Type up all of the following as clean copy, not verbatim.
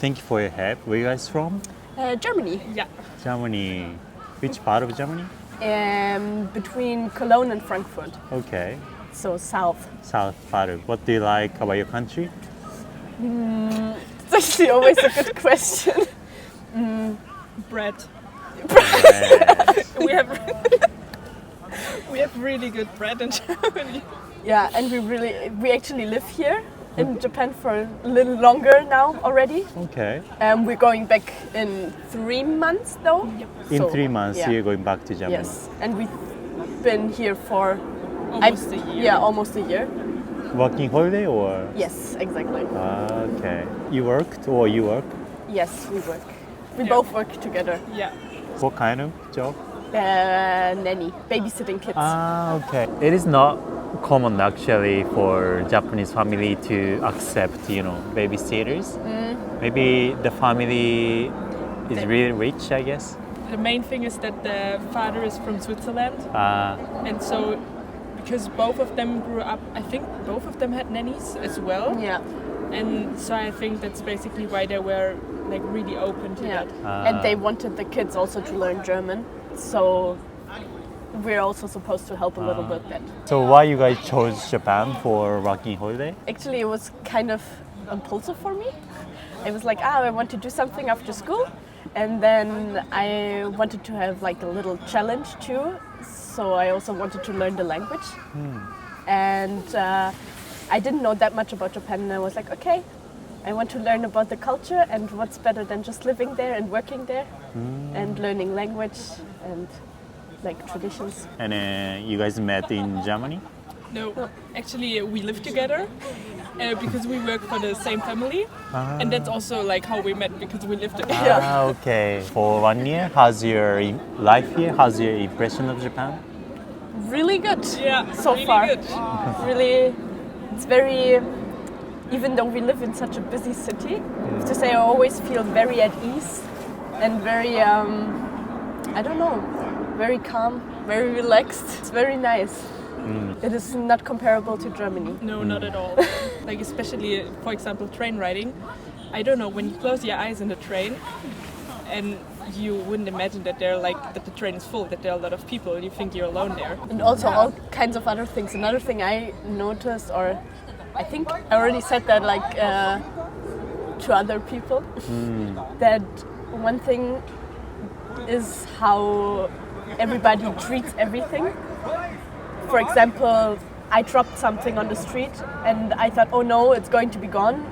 Thank you for your help. Where are you guys from? Germany. Yeah, Germany. Which part of Germany? Between Cologne and Frankfurt, Okay. so south. South part of. What do you like about your country? It's actually always a good question. bread. Yes. We have really good bread in Germany. Yeah, and we actually live here in Japan for a little longer now already. Okay. We're going back in 3 months though. In So, 3 months, yeah. you're going back to Germany. Yes, and we've been here for Almost a year. Yeah, almost a year. Working holiday or? Yes, exactly. Okay. You worked or you work? Yes, we work. We Yeah. both work together. Yeah. What kind of job? Nanny, babysitting kids. Okay. It is not common actually for Japanese family to accept, babysitters. Maybe the family is really rich, I guess. The main thing is that the father is from Switzerland, and so because both of them grew up, I think both of them had nannies as well. Yeah. And so I think that's basically why they were like really open to Yeah, that. and they wanted the kids also to learn German, so we're also supposed to help a little bit that. So why you guys chose Japan for working holiday? Actually, it was kind of impulsive for me. I was like, I want to do something after school, and then I wanted to have like a little challenge too. So I also wanted to learn the language, and I didn't know that much about Japan, and I was like, okay, I want to learn about the culture, and what's better than just living there and working there and learning language and like traditions. And you guys met in Germany? No, actually we live together because we work for the same family, and that's also like how we met because we live together. Okay. For 1 year, how's your life here? How's your impression of Japan? Really good. Yeah, so really far. good. Really, it's very. Even though we live in such a busy city, to say I always feel very at ease and very, I don't know, very calm, very relaxed. It's very nice. It is not comparable to Germany. No, not at all. Like especially, for example, train riding. I don't know, when you close your eyes in the train and you wouldn't imagine that that the train is full, that there are a lot of people, you think you're alone there. And also all kinds of other things. Another thing I noticed, or I think I already said that like to other people, that one thing is how everybody treats everything. For example, I dropped something on the street and I thought, oh no, it's going to be gone,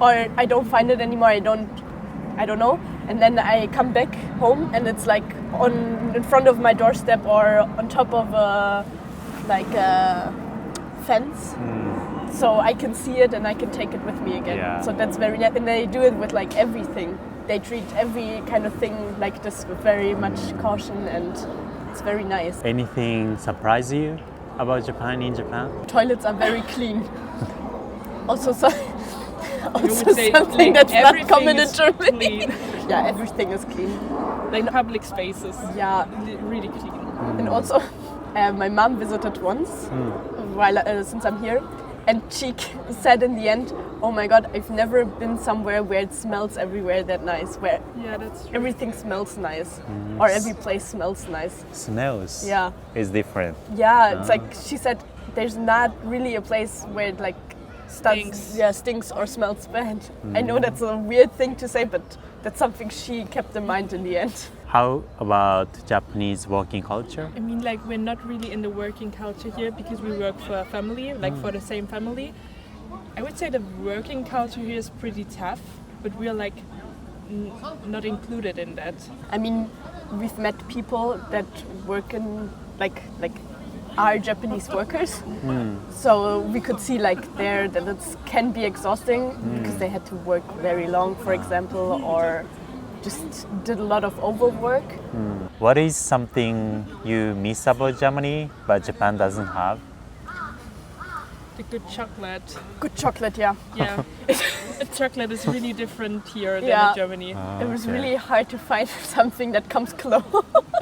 or I don't find it anymore, I don't know. And then I come back home and it's like in front of my doorstep or on top of a fence. So I can see it and I can take it with me again. Yeah. So that's very nice. And they do it with like everything. They treat every kind of thing like this with very much caution, and it's very nice. Anything surprise you about Japan in Japan? Toilets are very clean. Also, would say, something like, that's not everything common in is Germany. clean. Yeah, everything is clean. Like public spaces, Yeah, really clean. and also my mom visited once while since I'm here, and she said in the end, "Oh my God, I've never been somewhere where it smells everywhere that nice. Where Yeah, that's true. everything smells nice, or every place smells nice." Smells. Yeah. Is different. Yeah, it's like she said, there's not really a place where it like Stinks. stinks or smells bad. I know that's a weird thing to say, but that's something she kept in mind in the end. How about Japanese working culture? I mean, like, we're not really in the working culture here because we work for a family, like for the same family. I would say the working culture here is pretty tough, but we're like not included in that. I mean, we've met people that work in like are Japanese workers, so we could see like there that it can be exhausting because they had to work very long, for example, or just did a lot of overwork. What is something you miss about Germany but Japan doesn't have? The good chocolate. Good chocolate, yeah. Yeah. Chocolate is really different here than Yeah. in Germany. It was Okay. really hard to find something that comes close.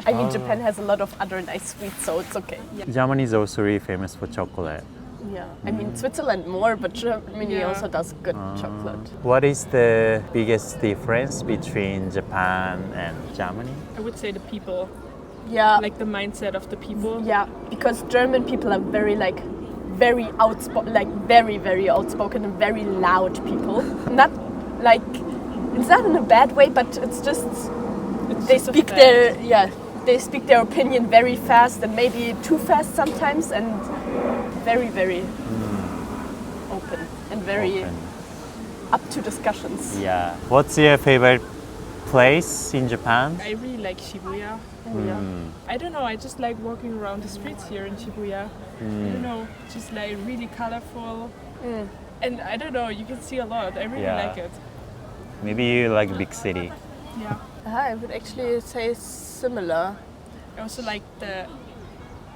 I mean, Japan has a lot of other nice sweets, so it's okay. Germany is also really famous for chocolate. Yeah, I mean Switzerland more, but Germany also does good chocolate. What is the biggest difference between Japan and Germany? I would say the people, Yeah, like the mindset of the people. yeah, because German people are very outspoken, like very outspoken and very loud people. Not like, it's not in a bad way, but it's just they just a speak fact. they speak their opinion very fast and maybe too fast sometimes, and very open and very Open. up to discussions. Yeah. What's your favorite place in Japan? I really like Shibuya. I don't know, I just like walking around the streets here in Shibuya. I don't know, just like really colorful. And I don't know, you can see a lot. I really Yeah. like it. Maybe you like big city. Yeah. I would actually say similar. I also like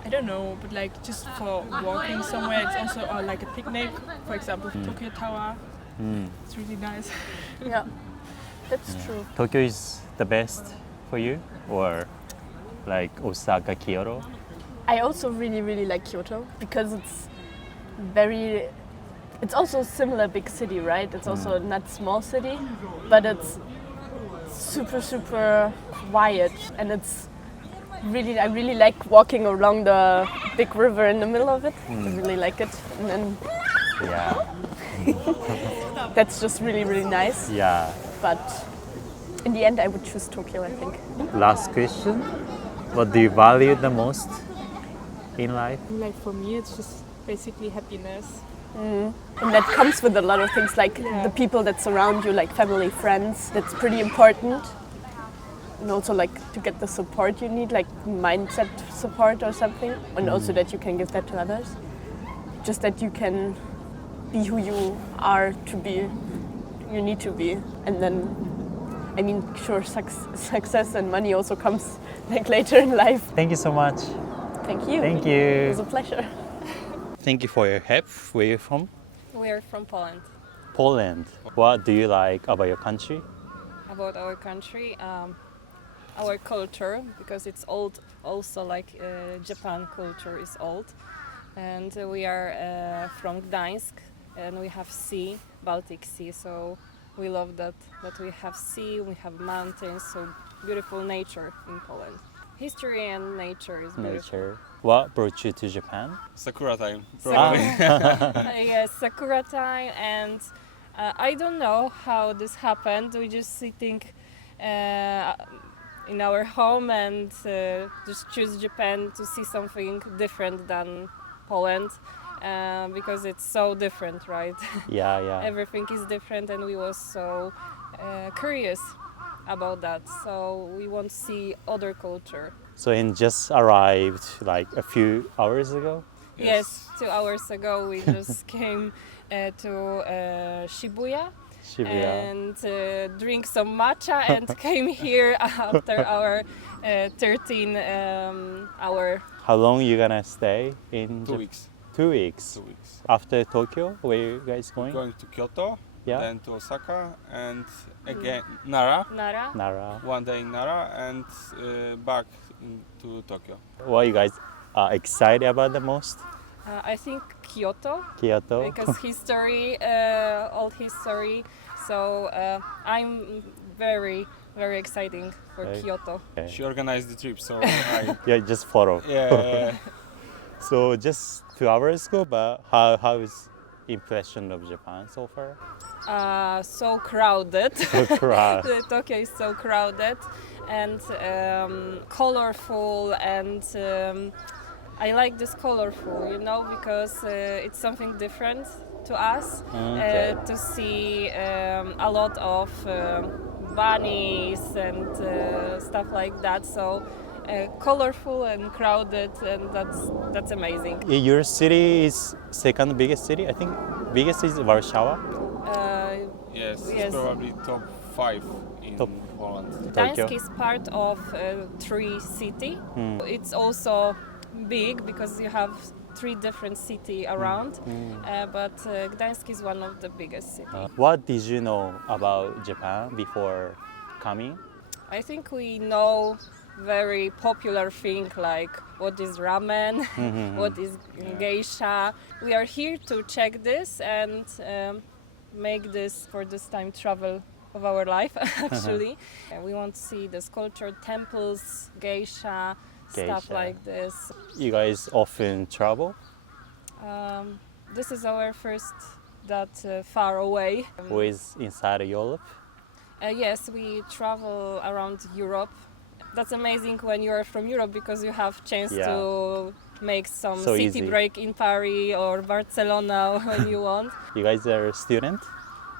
I don't know, but like just for walking somewhere, it's also like a picnic. For example, Tokyo Tower. It's really nice. Yeah, that's true. Tokyo is the best for you, or like Osaka, Kyoto? I also really like Kyoto because it's also a similar big city, right? It's also not small city, but it's super quiet, and I really like walking along the big river in the middle of it. I really like it, and then Yeah. that's just really nice. Yeah. But in the end, I would choose Tokyo, I think. Last question. What do you value the most in life? Like for me, it's just basically happiness. And that comes with a lot of things, like the people that surround you, like family, friends. That's pretty important. And also like to get the support you need, like mindset support or something. And also that you can give that to others. Just that you can be who you are to be, you need to be. And then, I mean, sure, success and money also comes like later in life. Thank you so much. Thank you. Thank It you. was a pleasure. Thank you for your help. Where are you from? We are from Poland. Poland. What do you like about your country? About our country, our culture, because it's old, also like Japan culture is old. And we are from Gdańsk, and we have sea, Baltic Sea, so we love that we have sea, we have mountains, so beautiful nature in Poland. History and nature is beautiful. Nature. What brought you to Japan? Sakura time, Ah. probably. Yes, Sakura time, and I don't know how this happened. We just sitting in our home and just choose Japan to see something different than Poland, because it's so different, right? Yeah. Everything is different, and we was so curious about that. So we want to see other culture. So you just arrived like a few hours ago? Yes, 2 hours ago we just came to Shibuya. And drink some matcha and came here after our 13 hour. How long you gonna stay in 2 weeks. 2 weeks. 2 weeks. After Tokyo, where you guys going? Going to Kyoto, Yeah. then to Osaka, and again Nara. Nara. 1 day in Nara, and back to Tokyo. What you guys are excited about the most? I think Kyoto, Kyoto. because history, old history. So I'm very exciting for Okay. Kyoto. Okay. She organized the trip, so Yeah, just follow. yeah. So just 2 hours ago, but how is impression of Japan so far? So crowded. Crowd. Tokyo is so crowded and colorful, and I like this colorful, because it's something different to us. Okay. To see a lot of bunnies and stuff like that. So colorful and crowded, and that's amazing. Your city is second biggest city, I think. Biggest is Warsaw. Yes, Yes. it's probably top 5 in Top. Poland. Tokyo. Gdańsk is part of 3 city. It's also big because you have 3 different cities around, but Gdańsk is one of the biggest cities. What did you know about Japan before coming? I think we know very popular thing like what is ramen, what is geisha. We are here to check this and make this for this time travel of our life actually. And we want to see this culture, temples, geisha, stuff like this. You guys often travel? This is our first that far away. Always inside of Europe? Yes, we travel around Europe. That's amazing when you are from Europe because you have chance to make some So city easy. break in Paris or Barcelona when you want. You guys are a student?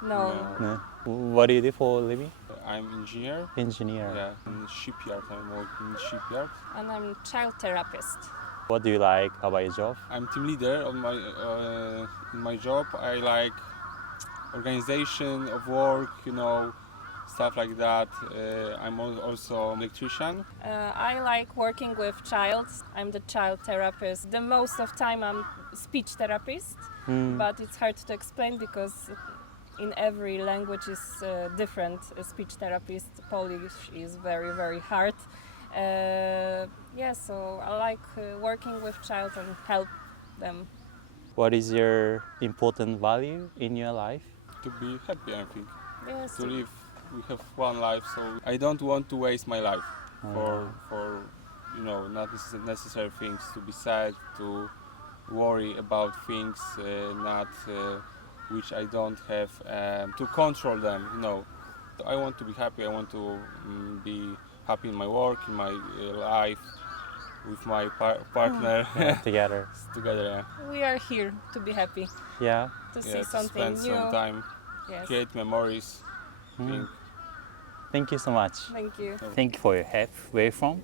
No. No. What do you do for a living? I'm engineer. Engineer. Yeah, in shipyard. I'm working in shipyard. And I'm child therapist. What do you like about your job? I'm team leader of my in my job. I like organization of work, stuff like that. I'm also electrician. I like working with child. I'm the child therapist. The most of time I'm speech therapist, but it's hard to explain because in every language is different. Speech therapist, Polish is very, very hard. So I like working with child and help them. What is your important value in your life? To be happy, I think. Yes. To live, we have one life, so I don't want to waste my life for not necessary things, to be sad, to worry about things not which I don't have, to control them. I want to be happy. I want to be happy in my work, in my life, with my partner. Together. Together. We are here to be happy, Yeah. to see To something spend new. some time, Yes. create memories. Think. Thank you so much. Thank you. Thank you for your help. Where are you from?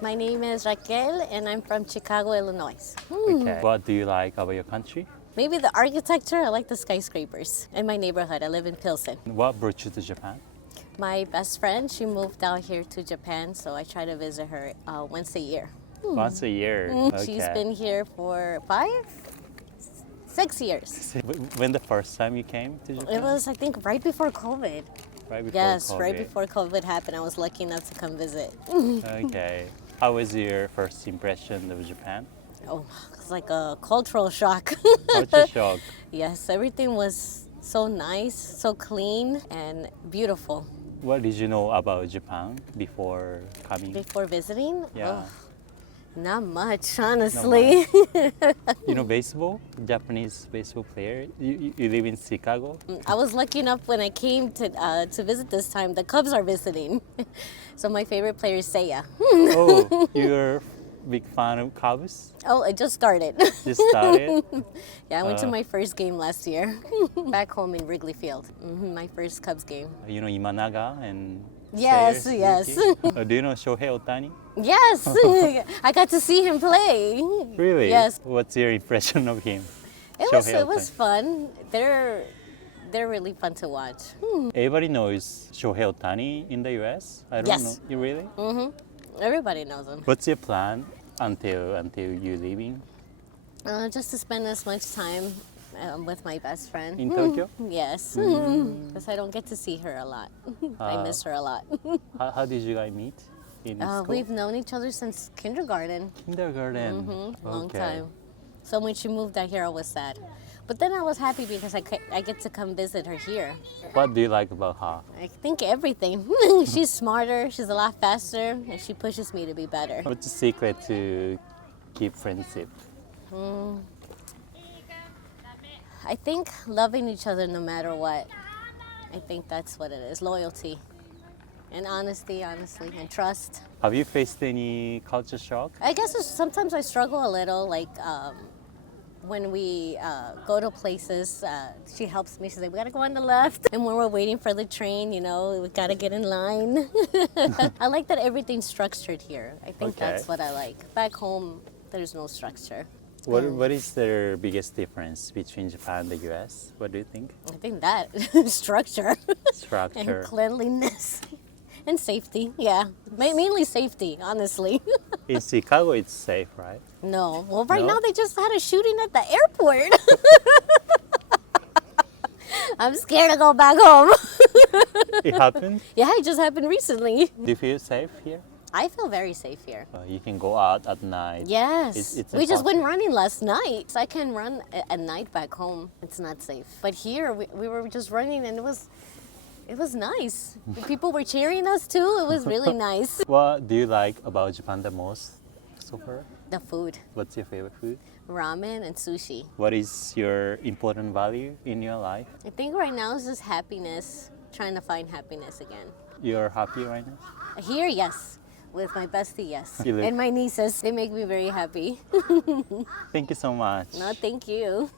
My name is Raquel and I'm from Chicago, Illinois. Okay. What do you like about your country? Maybe the architecture, I like the skyscrapers. In my neighborhood, I live in Pilsen. What brought you to Japan? My best friend, she moved out here to Japan, so I try to visit her once a year. Once a year. Okay. She's been here for 6 years. When the first time you came to Japan? It was, I think, right before COVID. Right before Yes, COVID. right before COVID happened. I was lucky enough to come visit. Okay. How was your first impression of Japan? Oh, it's like a cultural shock. Culture shock. Yes, everything was so nice, so clean, and beautiful. What did you know about Japan before coming? Before visiting? Yeah. Oh, not much, honestly. You know baseball? Japanese baseball player? You live in Chicago? I was lucky enough when I came to visit this time, the Cubs are visiting. So my favorite player is Seiya. Oh, you're a big fan of Cubs? Oh, it just started. Just started? Yeah, I went to my first game last year, back home in Wrigley Field. My first Cubs game. You know Imanaga and Yes, Seiya yes. Suzuki? Do you know Shohei Ohtani? Yes, I got to see him play. Really? Yes. What's your impression of him? It Shohei was Ohtani. fun. They're really fun to watch. Everybody knows Shohei Ohtani in the US? I don't Yes. know. You really? Everybody knows him. What's your plan until you leaving Just to spend as much time with my best friend. in Tokyo? Yes, because I don't get to see her a lot. I miss her a lot. How did you guys meet? In school? We've known each other since kindergarten. Kindergarten. Long Okay. time. So when she moved out here, I was sad. But then I was happy because I get to come visit her here. What do you like about her? I think everything. She's smarter, she's a lot faster, and she pushes me to be better. What's the secret to keep friendship? I think loving each other no matter what. I think that's what it is. Loyalty. And honesty, honestly, and trust. Have you faced any culture shock? I guess sometimes I struggle a little, like when we go to places, she helps me. She's like, we gotta go on the left. And when we're waiting for the train, we gotta get in line. I like that everything's structured here. I think Okay. that's what I like. Back home, there's no structure. What is the biggest difference between Japan and the US? What do you think? I think that structure Structure. and cleanliness and safety. Yeah, mainly safety, honestly. In Chicago, it's safe, right? No, well, right No? now they just had a shooting at the airport. I'm scared to go back home. It happened? Yeah, it just happened recently. Do you feel safe here? I feel very safe here. You can go out at night. Yes. It's We just went impossible. running last night. So I can run at night back home. It's not safe. But here we were just running and it was nice. People were cheering us too. It was really nice. What do you like about Japan the most so far? The food, What's your favorite food? ramen and sushi. What is your important value in your life? I think right now it's just happiness, trying to find happiness again. You're happy right now? Here, yes. With my bestie, yes. You look- And my nieces, they make me very happy. Thank you so much. No, thank you.